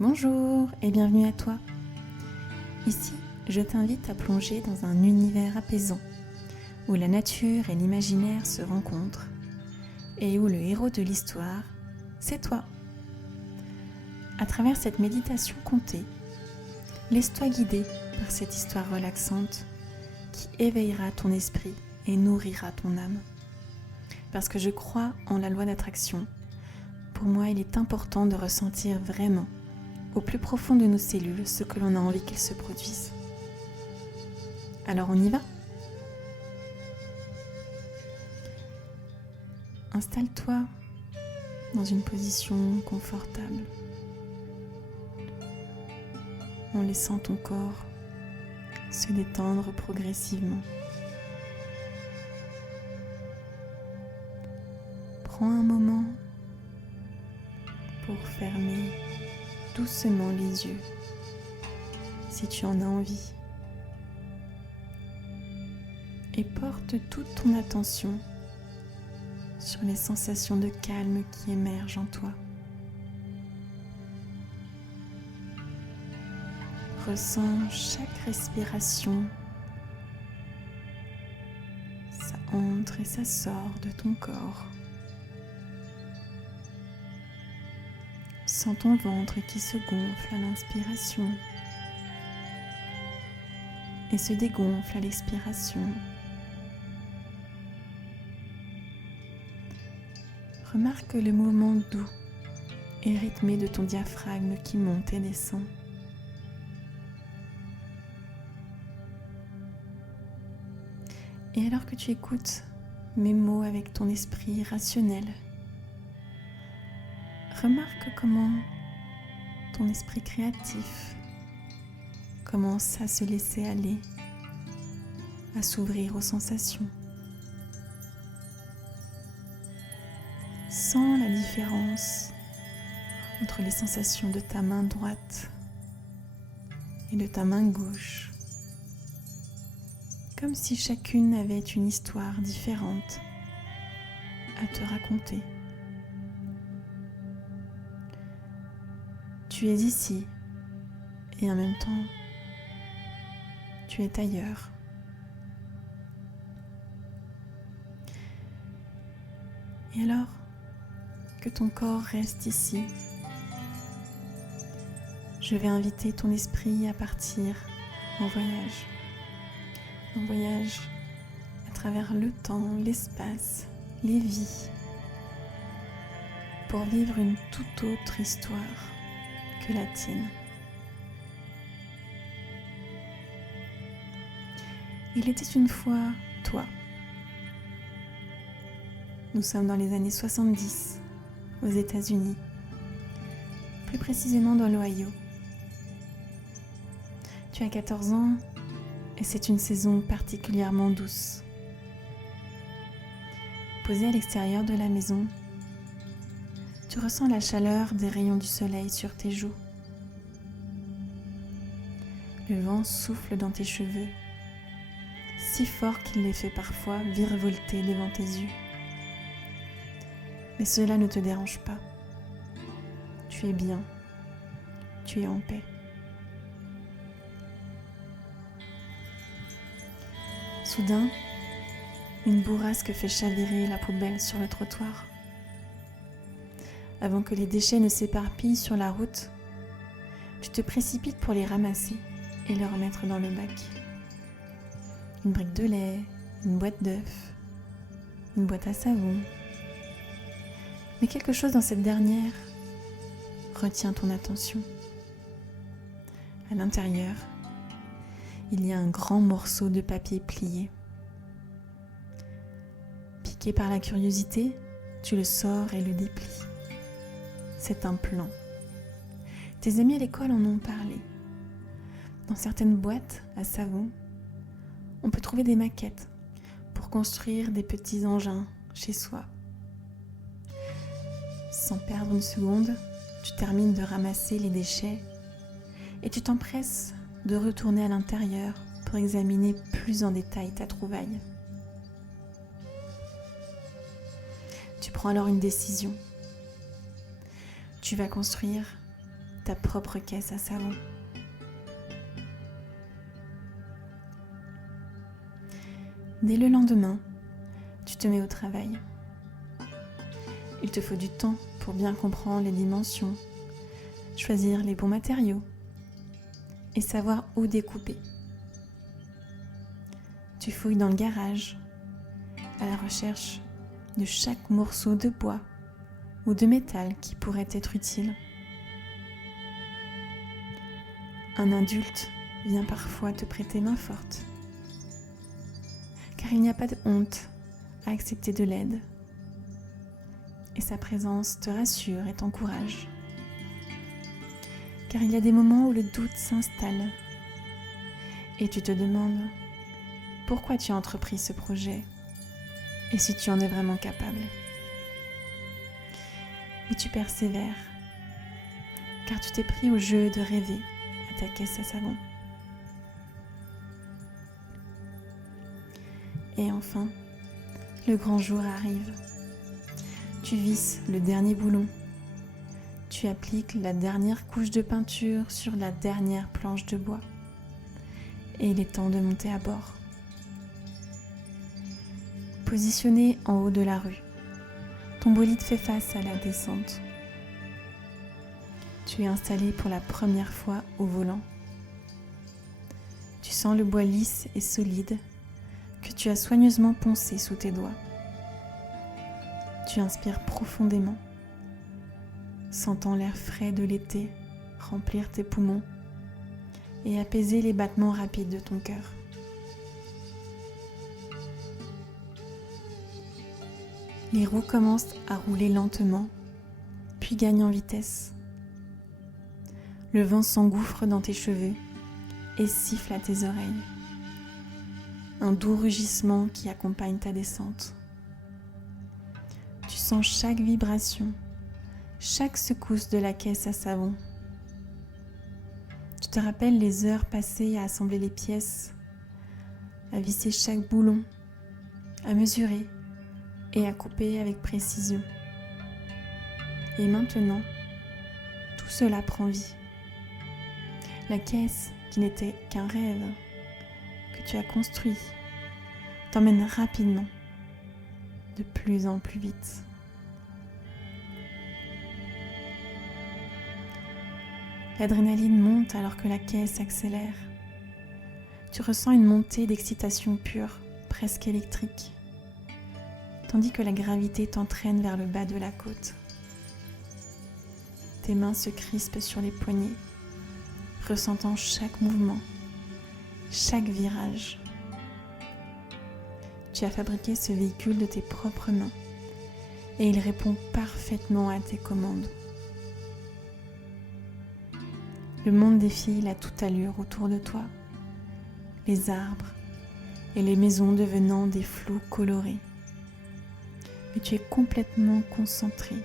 Bonjour et bienvenue à toi. Ici, je t'invite à plonger dans un univers apaisant, où la nature et l'imaginaire se rencontrent, et où le héros de l'histoire, c'est toi. À travers cette méditation contée, laisse-toi guider par cette histoire relaxante qui éveillera ton esprit et nourrira ton âme. Parce que je crois en la loi d'attraction, pour moi il est important de ressentir vraiment, au plus profond de nos cellules, ce que l'on a envie qu'elles se produisent. Alors on y va ? Installe-toi dans une position confortable, en laissant ton corps se détendre progressivement. Prends un moment pour fermer doucement les yeux, si tu en as envie, et porte toute ton attention sur les sensations de calme qui émergent en toi. Ressens chaque respiration, ça entre et ça sort de ton corps. Sens ton ventre qui se gonfle à l'inspiration et se dégonfle à l'expiration. Remarque le mouvement doux et rythmé de ton diaphragme qui monte et descend. Et alors que tu écoutes mes mots avec ton esprit rationnel, remarque comment ton esprit créatif commence à se laisser aller, à s'ouvrir aux sensations. Sens la différence entre les sensations de ta main droite et de ta main gauche, comme si chacune avait une histoire différente à te raconter. Tu es ici et en même temps, tu es ailleurs. Et alors que ton corps reste ici, je vais inviter ton esprit à partir en voyage. Un voyage à travers le temps, l'espace, les vies, pour vivre une toute autre histoire que la tienne. Il était une fois toi. Nous sommes dans les années 70 aux États-Unis, plus précisément dans l'Ohio. Tu as 14 ans et c'est une saison particulièrement douce. Posé à l'extérieur de la maison, tu ressens la chaleur des rayons du soleil sur tes joues. Le vent souffle dans tes cheveux, si fort qu'il les fait parfois virevolter devant tes yeux. Mais cela ne te dérange pas. Tu es bien, tu es en paix. Soudain, une bourrasque fait chavirer la poubelle sur le trottoir. Avant que les déchets ne s'éparpillent sur la route, tu te précipites pour les ramasser et les remettre dans le bac. Une brique de lait, une boîte d'œufs, une boîte à savon. Mais quelque chose dans cette dernière retient ton attention. À l'intérieur, il y a un grand morceau de papier plié. Piqué par la curiosité, tu le sors et le déplies. C'est un plan. Tes amis à l'école en ont parlé. Dans certaines boîtes à savon, on peut trouver des maquettes pour construire des petits engins chez soi. Sans perdre une seconde, tu termines de ramasser les déchets et tu t'empresses de retourner à l'intérieur pour examiner plus en détail ta trouvaille. Tu prends alors une décision. Tu vas construire ta propre caisse à savon. Dès le lendemain, tu te mets au travail. Il te faut du temps pour bien comprendre les dimensions, choisir les bons matériaux et savoir où découper. Tu fouilles dans le garage à la recherche de chaque morceau de bois ou de métal qui pourrait être utile. Un adulte vient parfois te prêter main forte, car il n'y a pas de honte à accepter de l'aide, et sa présence te rassure et t'encourage. Car il y a des moments où le doute s'installe et tu te demandes pourquoi tu as entrepris ce projet et si tu en es vraiment capable. Mais tu persévères, car tu t'es pris au jeu de rêver à ta caisse à savon. Et enfin, le grand jour arrive. Tu visses le dernier boulon. Tu appliques la dernière couche de peinture sur la dernière planche de bois. Et il est temps de monter à bord. Positionné en haut de la rue, ton bolide fait face à la descente. Tu es installé pour la première fois au volant. Tu sens le bois lisse et solide que tu as soigneusement poncé sous tes doigts. Tu inspires profondément, sentant l'air frais de l'été remplir tes poumons et apaiser les battements rapides de ton cœur. Les roues commencent à rouler lentement, puis gagnent en vitesse. Le vent s'engouffre dans tes cheveux et siffle à tes oreilles. Un doux rugissement qui accompagne ta descente. Tu sens chaque vibration, chaque secousse de la caisse à savon. Tu te rappelles les heures passées à assembler les pièces, à visser chaque boulon, à mesurer et à couper avec précision. Et maintenant, tout cela prend vie. La caisse, qui n'était qu'un rêve que tu as construit, t'emmène rapidement, de plus en plus vite. L'adrénaline monte alors que la caisse accélère. Tu ressens une montée d'excitation pure, presque électrique, tandis que la gravité t'entraîne vers le bas de la côte. Tes mains se crispent sur les poignets, ressentant chaque mouvement, chaque virage. Tu as fabriqué ce véhicule de tes propres mains et il répond parfaitement à tes commandes. Le monde défile à toute allure autour de toi, les arbres et les maisons devenant des flous colorés. Mais tu es complètement concentré,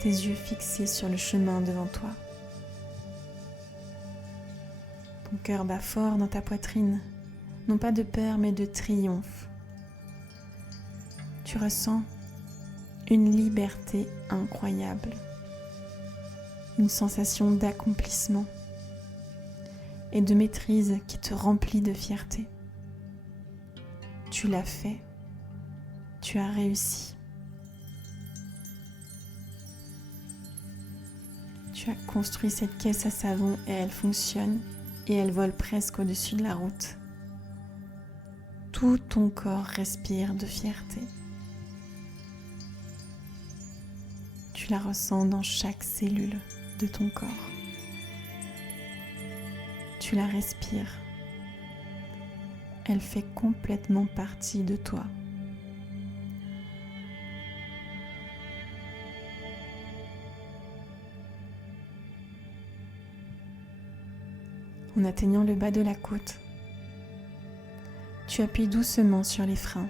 tes yeux fixés sur le chemin devant toi. Ton cœur bat fort dans ta poitrine, non pas de peur mais de triomphe. Tu ressens une liberté incroyable, une sensation d'accomplissement et de maîtrise qui te remplit de fierté. Tu l'as fait, tu as réussi. Tu as construit cette caisse à savon et elle fonctionne et elle vole presque au-dessus de la route. Tout ton corps respire de fierté. Tu la ressens dans chaque cellule de ton corps. Tu la respires. Elle fait complètement partie de toi. En atteignant le bas de la côte, tu appuies doucement sur les freins,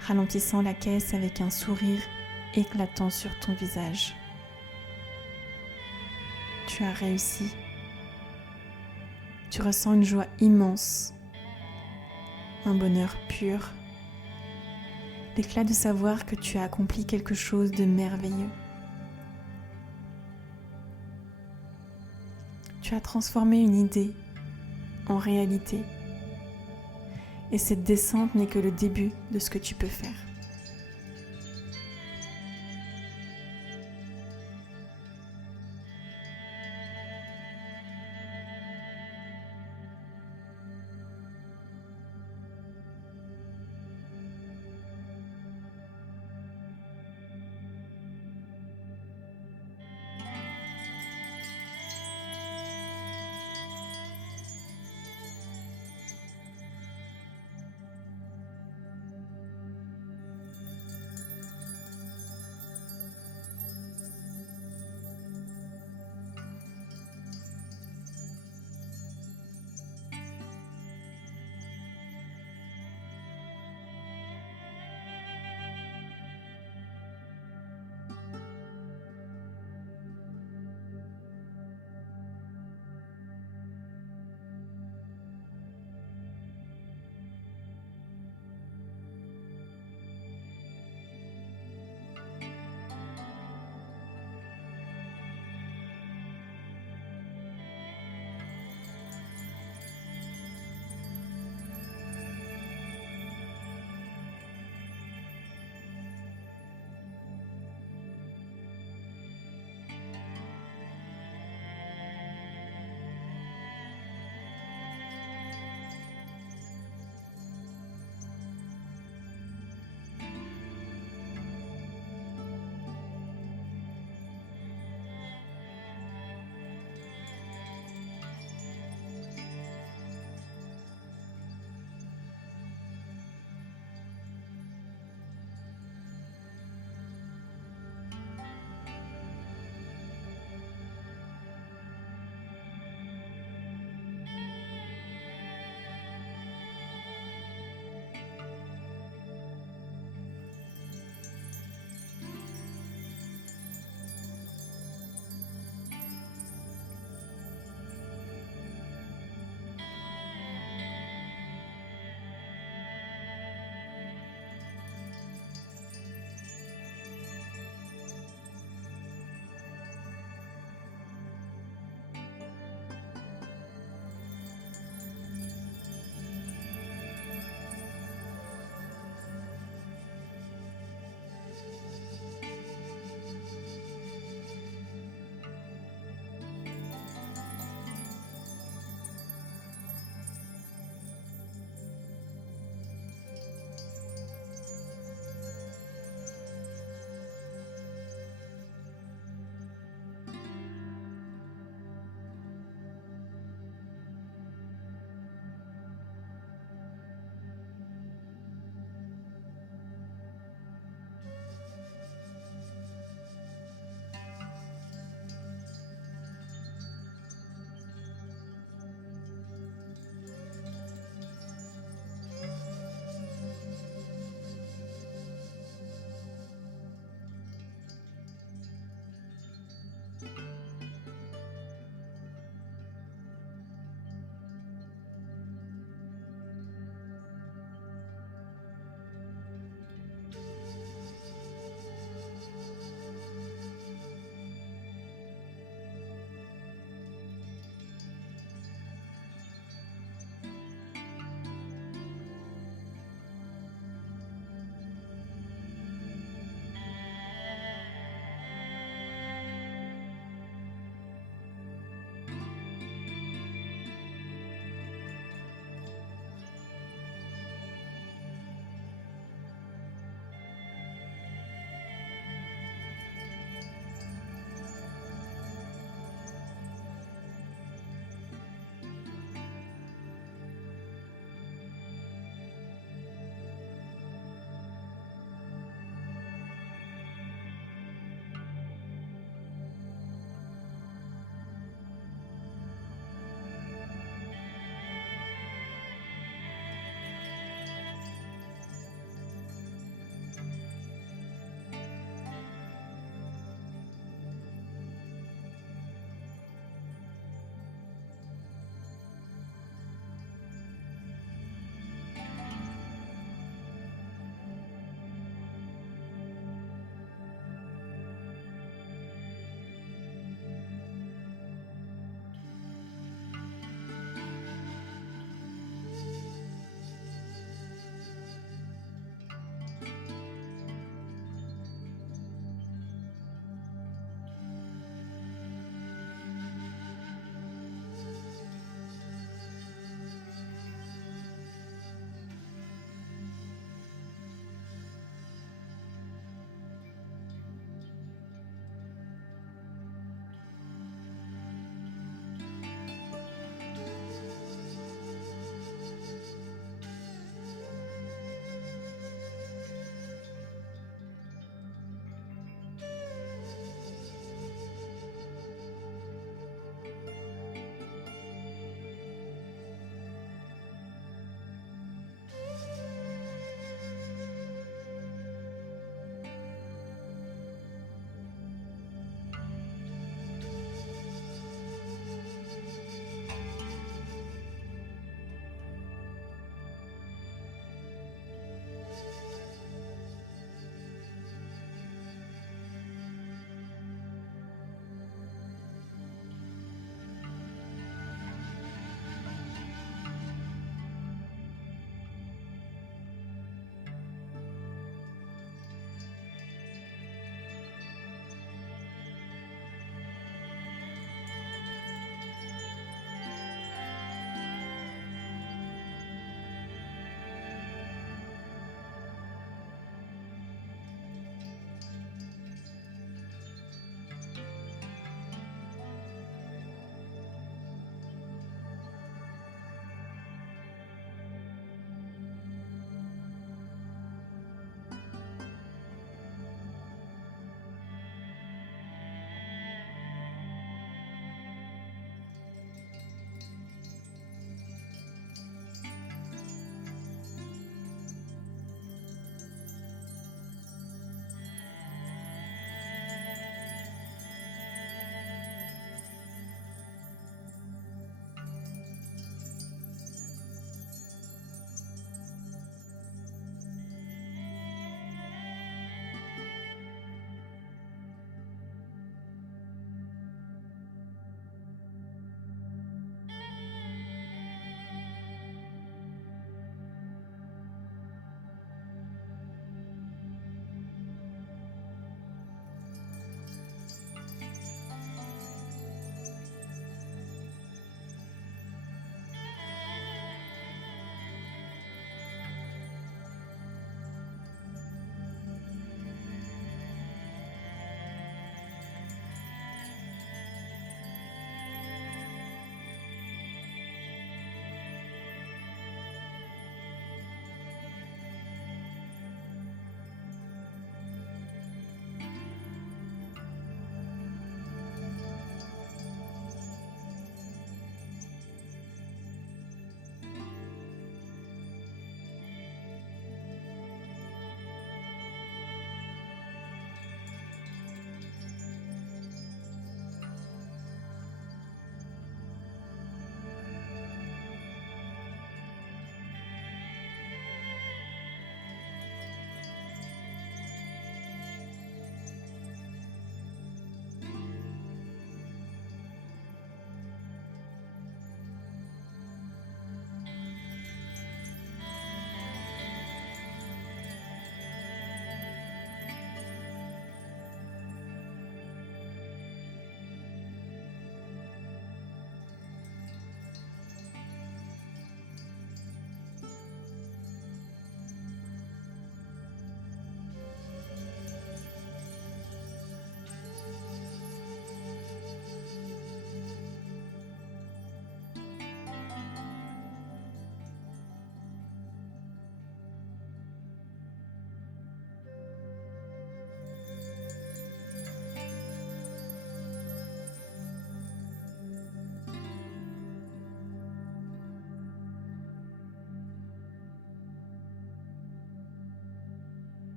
ralentissant la caisse avec un sourire éclatant sur ton visage. Tu as réussi. Tu ressens une joie immense, un bonheur pur, l'éclat de savoir que tu as accompli quelque chose de merveilleux. tu as transformé une idée en réalité. Et cette descente n'est que le début de ce que tu peux faire.